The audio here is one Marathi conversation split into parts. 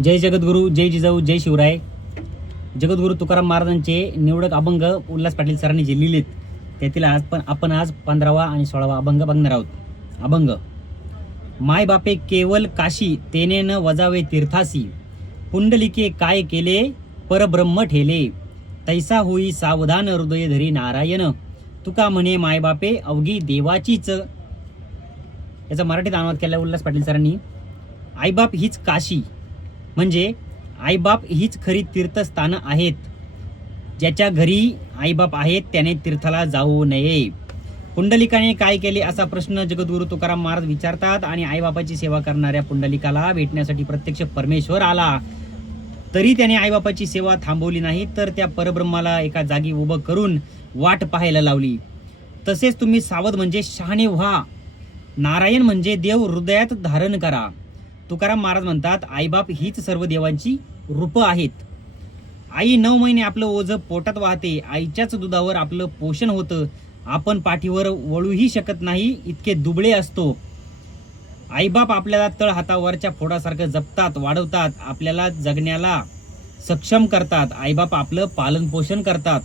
जय जगद्गुरू जय जिजाऊ जय शिवराय. जगद्गुरू तुकाराम महाराजांचे निवडक अभंग उल्हास पाटील सरांनी जे लिहिलेत त्यातील आज पण आपण आज पंधरावा आणि सोळावा अभंग बघणार आहोत. अभंग. माय बापे केवल काशी तेने न वजावे तीर्थासी. पुंडलिके काय केले परब्रह्म ठेले. तैसा होई सावधान हृदय धरी नारायण. तुका म्हणे मायबापे अवघी देवाचीच. याचा मराठीत अनुवाद केला उल्हास पाटील सरांनी आईबाप हीच काशी. म्हणजे आईबाप हीच खरी तीर्थस्थानं आहेत. ज्याच्या घरी आईबाप आहेत त्याने तीर्थाला जाऊ नये. पुंडलिकाने काय केले असा प्रश्न जगद्गुरु तुकाराम महाराज विचारतात आणि आईबापाची सेवा करणाऱ्या पुंडलिकाला भेटण्यासाठी प्रत्यक्ष परमेश्वर आला. तरी त्याने आईबापाची सेवा थांबवली नाही तर त्या परब्रह्माला एका जागी उभं करून वाट पाहायला लावली. तसेच तुम्ही सावध म्हणजे शहाणे व्हा. नारायण म्हणजे देव हृदयात धारण करा. तुकाराम महाराज म्हणतात आईबाप हीच सर्व देवांची रूपं आहेत. आई नऊ महिने आपलं ओझं पोटात वाहते आईच्याच दुधावर आपलं पोषण होतं. आपण पाठीवर वळूही शकत नाही इतके दुबळे असतो. आईबाप आपल्याला तळ हातावरच्या फोडासारखं जपतात वाढवतात आपल्याला जगण्याला सक्षम करतात. आईबाप आपलं पालनपोषण करतात.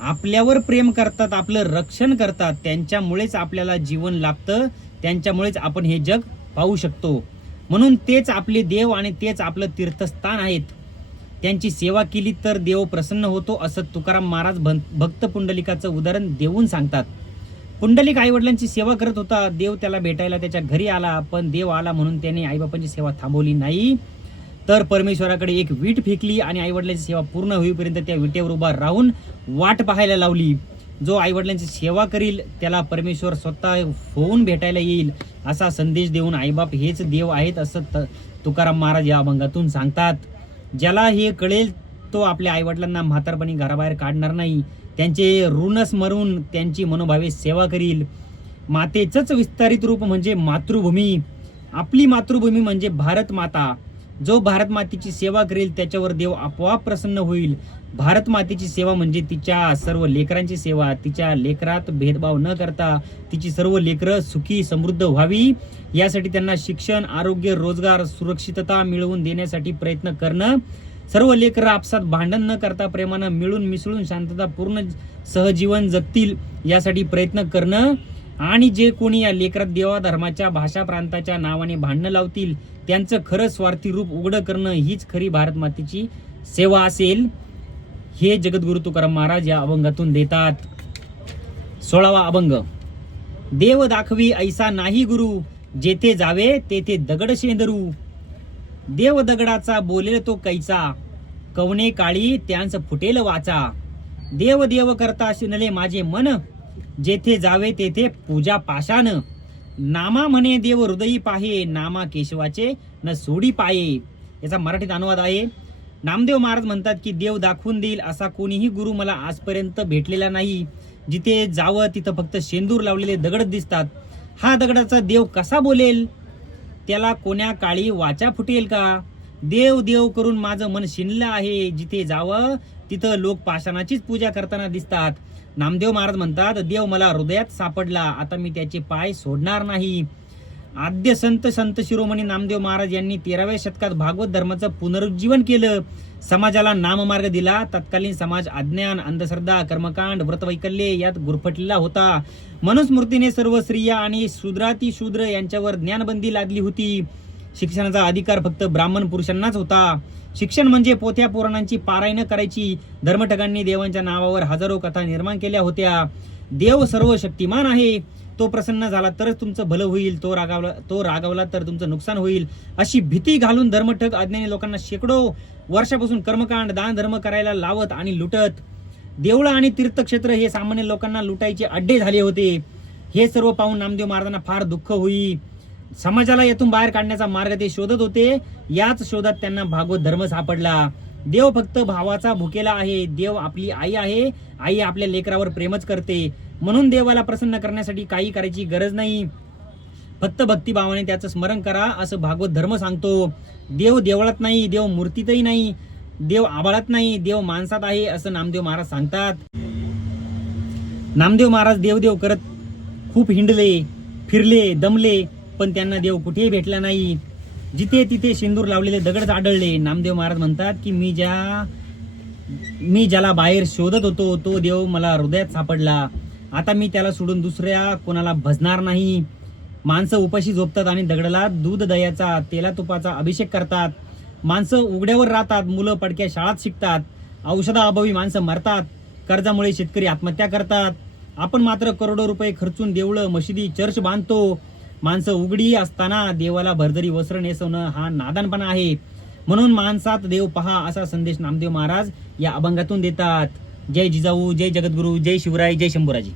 आपल्यावर प्रेम करतात आपलं रक्षण करतात. त्यांच्यामुळेच आपल्याला जीवन लाभतं त्यांच्यामुळेच आपण हे जग पाहू शकतो. म्हणून तेच आपले देव आणि तेच आपलं तीर्थस्थान आहेत. त्यांची सेवा केली तर देव प्रसन्न होतो असं तुकाराम महाराज भं- भक्त पुंडलिकाचं उदाहरण देऊन सांगतात. पुंडलिक आईवडिलांची सेवा करत होता देव त्याला भेटायला त्याच्या घरी आला पण देव आला म्हणून त्याने आईबापांची सेवा थांबवली नाही. तर परमेश्वराकडे एक वीट फेकली आणि आईवडिलांची सेवा पूर्ण होईपर्यंत त्या विटेवर उभा राहून वाट पाहायला लावली. जो आईवडिलांची सेवा करील त्याला परमेश्वर स्वतः होऊन भेटायला येईल. असा संदेश देऊन आईबाप हेच देव आहेत असं त- तुकाराम महाराज या अभंगातून सांगतात. ज्याला हे कळेल तो आपल्या आईवडिलांना म्हातारपणी घराबाहेर काढणार नाही. त्यांचे ऋण स्मरून त्यांची मनोभावे सेवा करील. मातेचंच विस्तारित रूप म्हणजे मातृभूमी. आपली मातृभूमी म्हणजे भारत माता. जो भारत मातेची सेवा करेल त्याच्यावर देव आपोआप प्रसन्न होईल. भारत मातेची सेवा म्हणजे तिच्या सर्व लेकरांची सेवा. तिच्या लेकरात भेदभाव न करता तिची सर्व लेकरं सुखी समृद्ध व्हावी. यासाठी त्यांना शिक्षण आरोग्य रोजगार सुरक्षितता मिळवून देण्यासाठी प्रयत्न करणं. सर्व लेकरं आपसात भांडण न करता प्रेमानं मिळून मिसळून शांततापूर्ण सहजीवन जगतील यासाठी प्रयत्न करणं. आणि जे कोणी या लेकरात देवा धर्माच्या भाषा प्रांताच्या नावाने भांडणं लावतील त्यांचं खरं स्वार्थी रूप उघडं करणं हीच खरी भारत मातेची सेवा असेल. हे जगद्गुरु तुकाराम महाराज या अभंगातून देतात. सोळावा अभंग. देव दाखवी ऐसा नाही गुरु जेथे जावे तेथे दगड शेंदरू. देव दगडाचा बोलेल तो कैचा कवणे काळी त्यांचं फुटेल वाचा. देव देव करता शिनले माझे मन जेथे जावे तेथे पूजा पाशान. नामा म्हणे देव हृदयी पाहे नामा केशवाचे न सोडी पाये. याचा मराठीत अनुवाद आहे नामदेव महाराज म्हणतात की देव दाखवून देईल असा कोणीही गुरु मला आजपर्यंत भेटलेला नाही. जिथे जावं तिथं फक्त शेंदूर लावलेले दगड दिसतात. हा दगडाचा देव कसा बोलेल? त्याला कोण्या काळी वाचा फुटेल का? देव देव करून माझं मन शिनलं आहे. जिथे जावं तिथं लोक पाषाणाचीच पूजा करताना दिसतात. नामदेव महाराज म्हणतात देव मला हृदयात सापडला आता मी त्याचे पाय सोडणार नाही. आद्य संत संत शिरोमणी नामदेव महाराज यांनी तेराव्या शतकात भागवत धर्माचं पुनरुज्जीवन केलं. समाजाला नाममार्ग दिला. तत्कालीन समाज अज्ञान अंधश्रद्धा कर्मकांड व्रतवैकल्ये यात गुरफटलेला होता. मनुस्मृतीने सर्व स्त्रिया आणि शूद्राती शूद्र यांच्यावर ज्ञानबंदी लादली होती. शिक्षणाचा अधिकार फक्त ब्राह्मण पुरुषांनाच होता. शिक्षण म्हणजे पोथ्या पुराणांची पारायण करायची. धर्मठगांनी देवांच्या नावावर हजारो कथा निर्माण केल्या होत्या. देव सर्व शक्तिमान आहे. तो प्रसन्न झाला तरच तुमचं भलं होईल. तो रागावला तो रागावला तर तुमचं नुकसान होईल. अशी भीती घालून धर्मठग अज्ञानी लोकांना शेकडो वर्षापासून कर्मकांड दान धर्म करायला लावत आणि लुटत. देवळं आणि तीर्थक्षेत्र हे सामान्य लोकांना लुटायचे अड्डे झाले होते. हे सर्व पाहून नामदेव महाराजांना फार दुःख होई. समाजाला यातून बाहेर काढण्याचा मार्ग ते शोधत होते. याच शोधात त्यांना भागवत धर्म सापडला. देव फक्त भावाचा भुकेला आहे. देव आपली आई आहे. आई आपल्या लेकरावर प्रेमच करते. म्हणून देवाला प्रसन्न करण्यासाठी काही करायची गरज नाही. फक्त भक्तिभावाने त्याचं स्मरण करा असं भागवत धर्म सांगतो. देव देवळात नाही देव मूर्तीतही नाही. देव आबाळात नाही देव माणसात आहे असं नामदेव महाराज सांगतात. नामदेव महाराज देवदेव करत खूप हिंडले फिरले दमले. पण त्यांना देव कुठेही भेटला नाही. जिथे तिथे सिंदूर लावलेले दगडच आढळले नामदेव महाराज म्हणतात की मी ज्या मी ज्याला बाहेर शोधत होतो तो देव मला हृदयात सापडला. आता मी त्याला सोडून दुसऱ्या कोणाला भजणार नाही. माणसं उपाशी झोपतात आणि दगडाला दूध दह्याचा तेला तुपाचा अभिषेक करतात. माणसं उघड्यावर राहतात मुलं पडक्या शाळात शिकतात. औषधाअभावी माणसं मरतात. कर्जामुळे शेतकरी आत्महत्या करतात. आपण मात्र करोडो रुपये खर्चून देवळं मशिदी चर्च बांधतो. माणसं उघडी असताना देवाला भरजरी वस्त्र नेसवणं हा नादानपणा आहे. म्हणून माणसात देव पहा असा संदेश नामदेव महाराज या अभंगातून देतात. जय जिजाऊ जय जगद्गुरू जय शिवराय जय शंभूराजी.